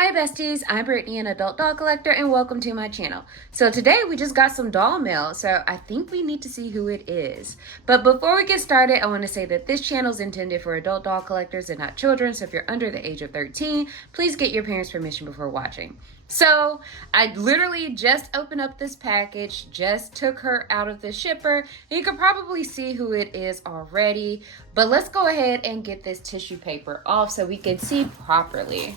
Hi besties, I'm Brittany, an adult doll collector, and welcome to my channel. So today we just got some doll mail, so I think we need to see who it is. But before we get started, I want to say that this channel is intended for adult doll collectors and not children, so if you're under the age of 13, please get your parents' permission before watching. So I literally just opened up this package, just took her out of the shipper, and you can probably see who it is already. But let's go ahead and get this tissue paper off so we can see properly.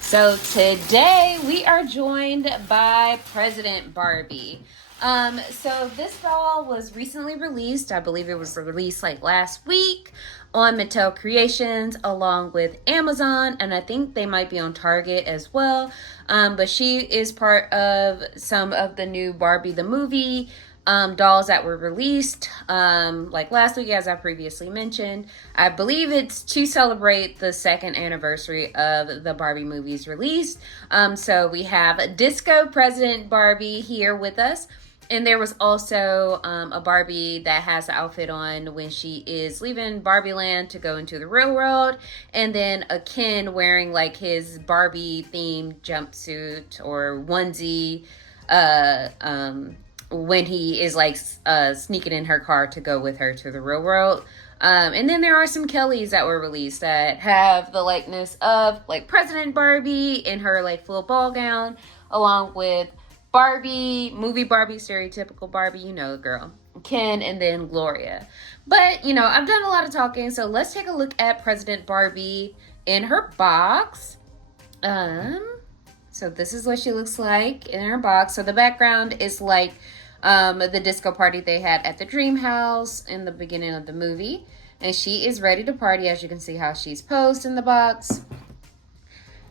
So today we are joined by President Barbie. So this doll was recently released. I believe it was released like last week on Mattel Creations along with Amazon, and I think they might be on Target as well. But she is part of some of the new Barbie the movie dolls that were released like last week, as I previously mentioned. I believe it's to celebrate the second anniversary of the Barbie movie's release. So we have Disco President Barbie here with us. And there was also a Barbie that has the outfit on when she is leaving Barbie Land to go into the real world. And then a Ken wearing like his Barbie themed jumpsuit or onesie when he is like sneaking in her car to go with her to the real world. And then there are some Kellys that were released that have the likeness of like President Barbie in her like full ball gown, along with Barbie, movie Barbie, stereotypical Barbie, you know, girl, Ken, and then Gloria. But, you know, I've done a lot of talking, so let's take a look at President Barbie in her box. So this is what she looks like in her box. So the background is like the disco party they had at the dream house in the beginning of the movie. And she is ready to party, as you can see how she's posed in the box.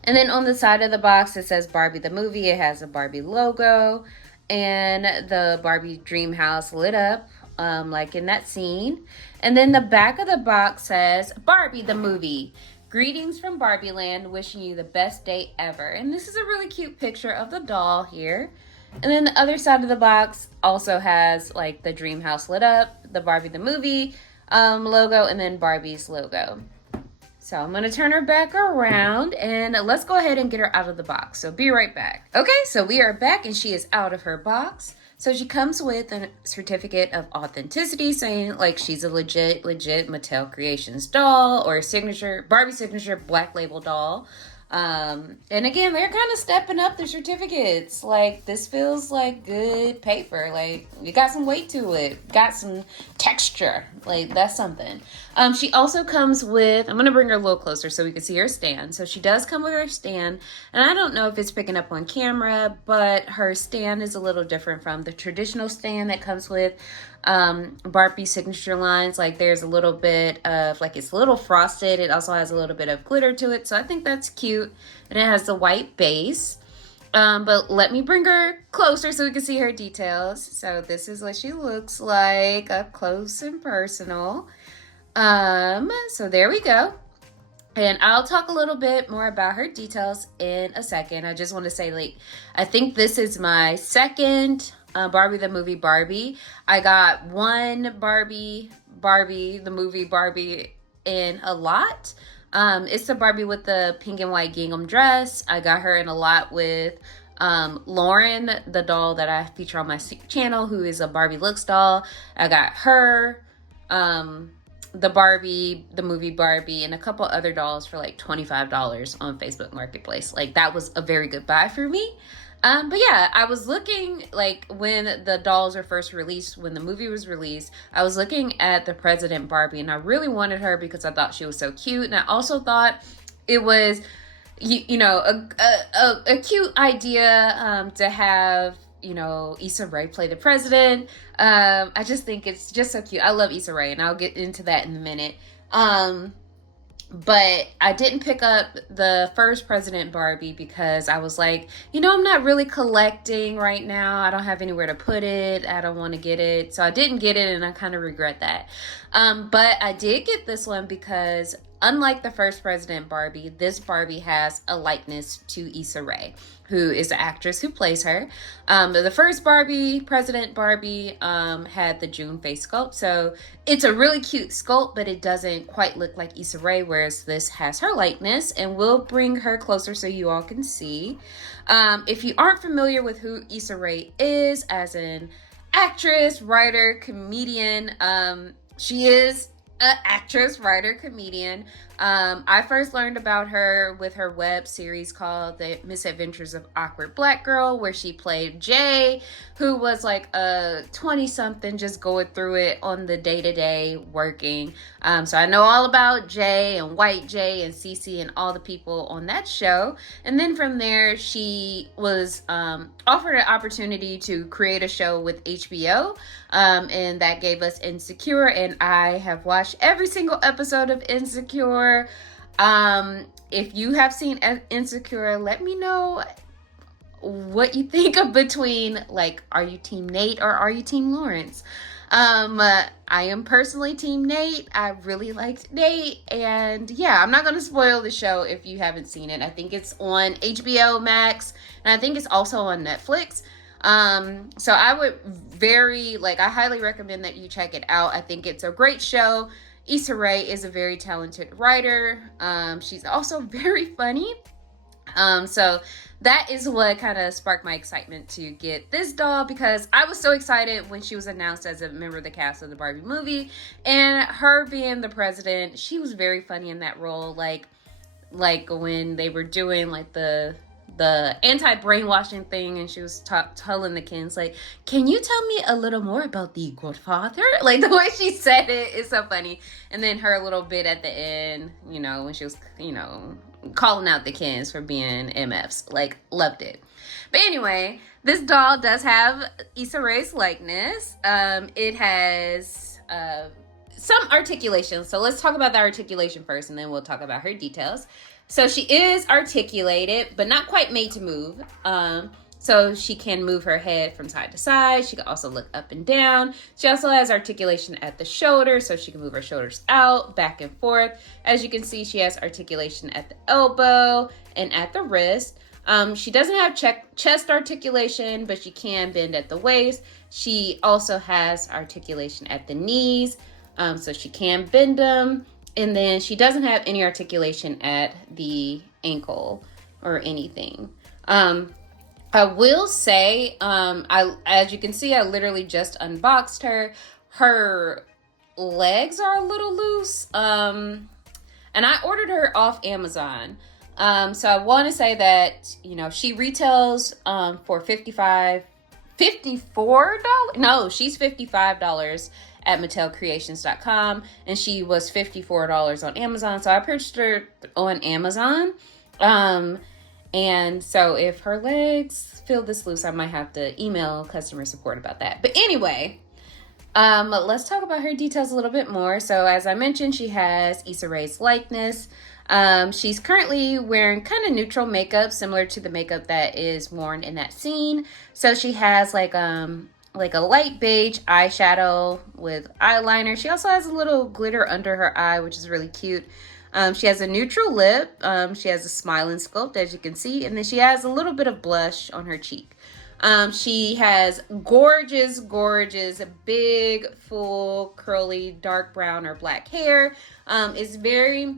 And then on the side of the box, it says Barbie the movie. It has a Barbie logo and the Barbie dream house lit up like in that scene. And then the back of the box says Barbie the movie. Greetings from Barbie Land, wishing you the best day ever. And this is a really cute picture of the doll here. And then the other side of the box also has like the dream house lit up, the Barbie the movie logo, and then Barbie's logo. So I'm going to turn her back around and let's go ahead and get her out of the box. So be right back. Okay, so we are back and she is out of her box. So she comes with a certificate of authenticity saying like she's a legit Mattel Creations doll or signature, Barbie signature black label doll. And again, they're kind of stepping up their certificates. Like this feels like good paper. Like you got some weight to it, got some texture. Like that's something. She also comes with, I'm going to bring her a little closer so we can see her stand. So she does come with her stand, and I don't know if it's picking up on camera, but her stand is a little different from the traditional stand that comes with Barbie signature lines. Like there's a little bit of like, it's a little frosted. It also has a little bit of glitter to it. So I think that's cute. And it has the white base. But let me bring her closer so we can see her details. So this is what she looks like up close and personal. So there we go. And I'll talk a little bit more about her details in a second. I just want to say, like, I think this is my second Barbie the movie Barbie. I got one Barbie the movie Barbie in a lot. It's the Barbie with the pink and white gingham dress. I got her in a lot with Lauren, the doll that I feature on my channel, who is a Barbie Looks doll. I got her, the Barbie, the movie Barbie, and a couple other dolls for like $25 on Facebook Marketplace. Like that was a very good buy for me. But yeah, I was looking like when the dolls were first released, when the movie was released, I was looking at the President Barbie and I really wanted her because I thought she was so cute. And I also thought it was, you know, a cute idea to have, you know, Issa Rae play the president. I just think it's just so cute. I love Issa Rae and I'll get into that in a minute. But I didn't pick up the first President Barbie because I was like, you know, I'm not really collecting right now. I don't have anywhere to put it. I don't want to get it. So I didn't get it and I kind of regret that. But I did get this one because unlike the first President Barbie, this Barbie has a likeness to Issa Rae, who is the actress who plays her. The first Barbie, President Barbie, had the June face sculpt. So it's a really cute sculpt, but it doesn't quite look like Issa Rae, whereas this has her likeness. And we'll bring her closer so you all can see. If you aren't familiar with who Issa Rae is as an actress, writer, comedian, she is an actress, writer, comedian. I first learned about her with her web series called The Misadventures of Awkward Black Girl, where she played Jay, who was like a 20-something just going through it on the day-to-day working. So I know all about Jay and White Jay and Cece and all the people on that show. And then from there, she was offered an opportunity to create a show with HBO, and that gave us Insecure, and I have watched every single episode of Insecure. If you have seen Insecure, let me know what you think of between, like, are you team Nate or are you team Lawrence? I am personally team Nate. I really liked Nate, and yeah, I'm not going to spoil the show if you haven't seen it. I think it's on HBO Max, and I think it's also on Netflix. So I would I highly recommend that you check it out. I think it's a great show. Issa Rae is a very talented writer. She's also very funny. So that is what kind of sparked my excitement to get this doll, because I was so excited when she was announced as a member of the cast of the Barbie movie, and her being the president, she was very funny in that role. Like when they were doing like the anti-brainwashing thing, and she was telling the kids, like, can you tell me a little more about the Godfather? Like, the way she said it is so funny. And then her little bit at the end, when she was, calling out the kids for being MFs. Like, loved it. But anyway, this doll does have Issa Rae's likeness. It has some articulation. So let's talk about the articulation first, and then we'll talk about her details. So she is articulated, but not quite made to move. So she can move her head from side to side. She can also look up and down. She also has articulation at the shoulder, so she can move her shoulders out, back and forth. As you can see, she has articulation at the elbow and at the wrist. She doesn't have chest articulation, but she can bend at the waist. She also has articulation at the knees, so she can bend them. And then she doesn't have any articulation at the ankle or anything. I will say, as you can see, I literally just unboxed her. Her legs are a little loose. And I ordered her off Amazon. So I want to say that, she retails for $54. No, she's $55 at MattelCreations.com, and she was $54 on Amazon. So I purchased her on Amazon. And so if her legs feel this loose, I might have to email customer support about that. But anyway, let's talk about her details a little bit more. So as I mentioned, she has Issa Rae's likeness. She's currently wearing kind of neutral makeup, similar to the makeup that is worn in that scene. So she has like a light beige eyeshadow with eyeliner. She also has a little glitter under her eye, which is really cute. She has a neutral lip. She has a smiling sculpt, as you can see. And then she has a little bit of blush on her cheek. She has gorgeous, big, full, curly, dark brown or black hair. It's very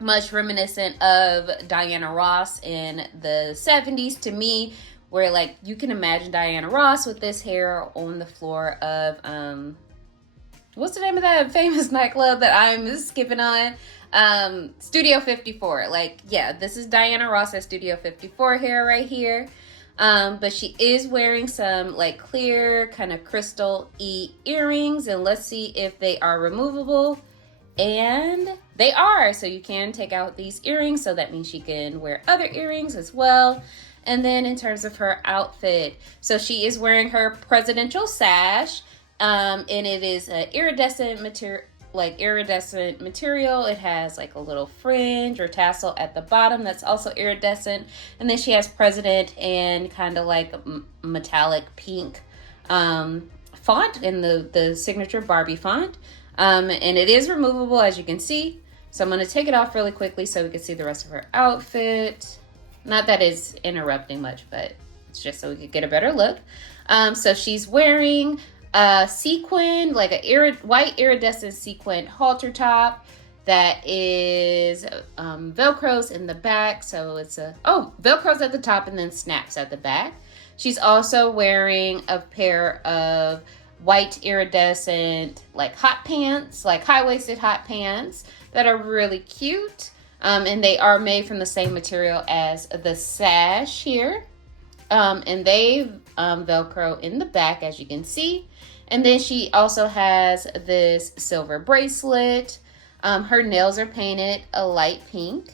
much reminiscent of Diana Ross in the 70s to me, where like you can imagine Diana Ross with this hair on the floor of what's the name of that famous nightclub that I'm skipping on? Studio 54. Like, yeah, this is Diana Ross at Studio 54 hair right here. But she is wearing some like clear kind of crystal-y earrings, and let's see if they are removable. And they are, so you can take out these earrings, so that means she can wear other earrings as well. And then in terms of her outfit, so she is wearing her presidential sash, and it is an iridescent material. It has like a little fringe or tassel at the bottom that's also iridescent, and then she has president and kind of like metallic pink font in the signature Barbie font. And it is removable, as you can see. So I'm going to take it off really quickly so we can see the rest of her outfit. Not that it's interrupting much, but it's just so we could get a better look. So she's wearing a sequin, like a white iridescent sequin halter top that is Velcros in the back. So it's Velcros at the top and then snaps at the back. She's also wearing a pair of white iridescent like hot pants, like high-waisted hot pants that are really cute. And they are made from the same material as the sash here. And they Velcro in the back, as you can see. And then she also has this silver bracelet. Her nails are painted a light pink,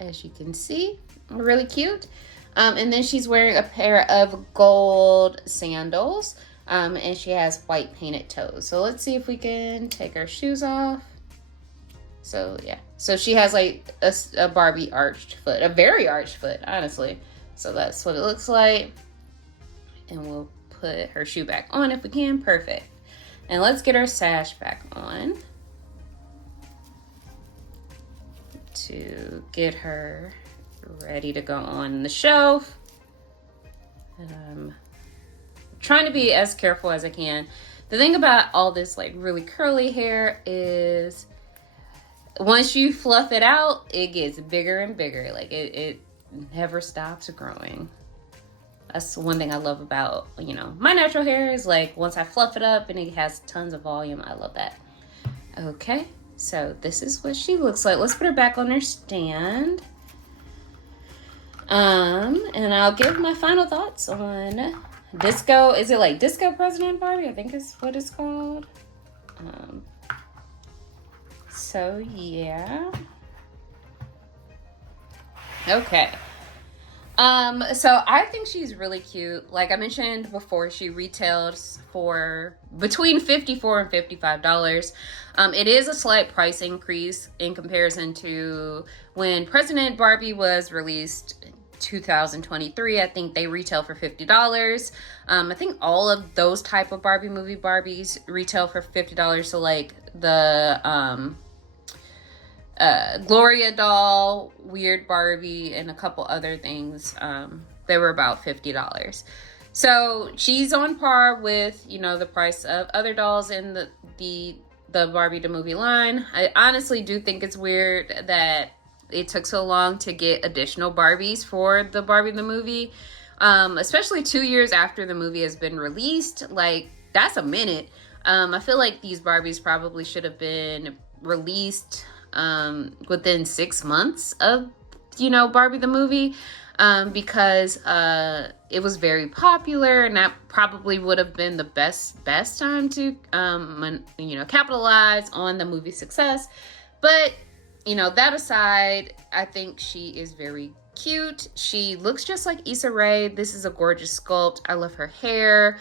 as you can see. Really cute. And then she's wearing a pair of gold sandals. And she has white painted toes. So let's see if we can take her shoes off. So yeah, so she has like a Barbie arched foot, a very arched foot, honestly. So that's what it looks like. And we'll put her shoe back on if we can. Perfect. And let's get her sash back on to get her ready to go on the shelf. And I'm trying to be as careful as I can. The thing about all this like really curly hair is once you fluff it out, it gets bigger and bigger. Like it never stops growing. That's one thing I love about, my natural hair is like once I fluff it up and it has tons of volume, I love that. Okay, so this is what she looks like. Let's put her back on her stand. And I'll give my final thoughts on Disco. Is it like Disco President Barbie? I think is what it's called. So yeah. Okay. So I think she's really cute. Like I mentioned before, she retails for between $54 and $55. It is a slight price increase in comparison to when President Barbie was released in 2023. I think they retail for $50. I think all of those type of Barbie movie Barbies retail for $50. So like the Gloria doll, Weird Barbie, and a couple other things, they were about $50. So she's on par with, the price of other dolls in the Barbie the movie line. I honestly do think it's weird that it took so long to get additional Barbies for the Barbie the movie, especially 2 years after the movie has been released. Like, that's a minute. I feel like these Barbies probably should have been released within 6 months of, Barbie the movie, because it was very popular, and that probably would have been the best time to, capitalize on the movie's success. But, that aside, I think she is very cute. She looks just like Issa Rae. This is a gorgeous sculpt. I love her hair.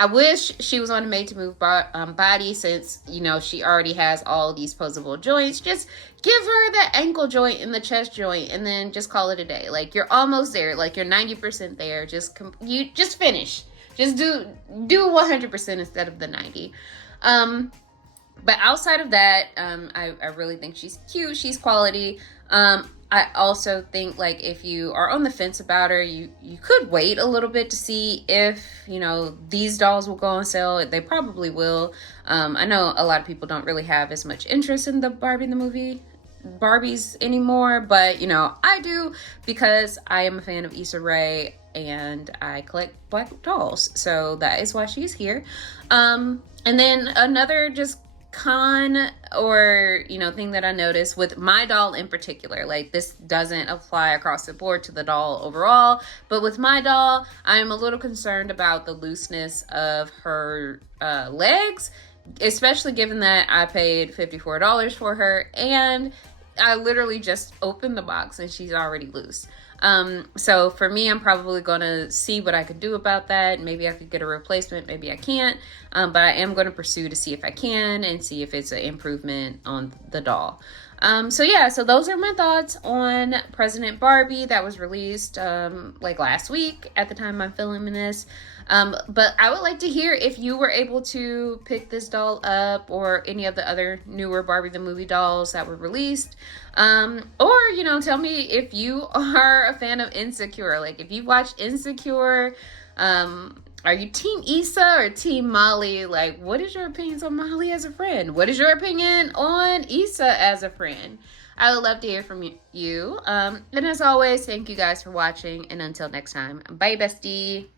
I wish she was on a made-to-move body since, she already has all these posable joints. Just give her that ankle joint and the chest joint and then just call it a day. Like, you're almost there. Like, you're 90% there. Just finish. Just do 100% instead of the 90. But outside of that, I really think she's cute. She's quality. I also think, like, if you are on the fence about her, you could wait a little bit to see if, these dolls will go on sale. They probably will. I know a lot of people don't really have as much interest in the Barbie the movie Barbies anymore, but, I do because I am a fan of Issa Rae and I collect black dolls. So that is why she's here. And then another just con or thing that I noticed with my doll in particular, like this doesn't apply across the board to the doll overall, but with my doll, I'm a little concerned about the looseness of her legs, especially given that I paid $54 for her and I literally just opened the box and she's already loose. So for me, I'm probably going to see what I could do about that. Maybe I could get a replacement. Maybe I can't. But I am going to pursue to see if I can and see if it's an improvement on the doll. So yeah, so those are my thoughts on President Barbie that was released like last week at the time I'm filming this. But I would like to hear if you were able to pick this doll up or any of the other newer Barbie the movie dolls that were released. Or, you know, tell me if you are a fan of Insecure. Like if you watched Insecure, are you Team Issa or Team Molly? Like, what is your opinions on Molly as a friend? What is your opinion on Issa as a friend? I would love to hear from you. And as always, thank you guys for watching. And until next time, bye, bestie.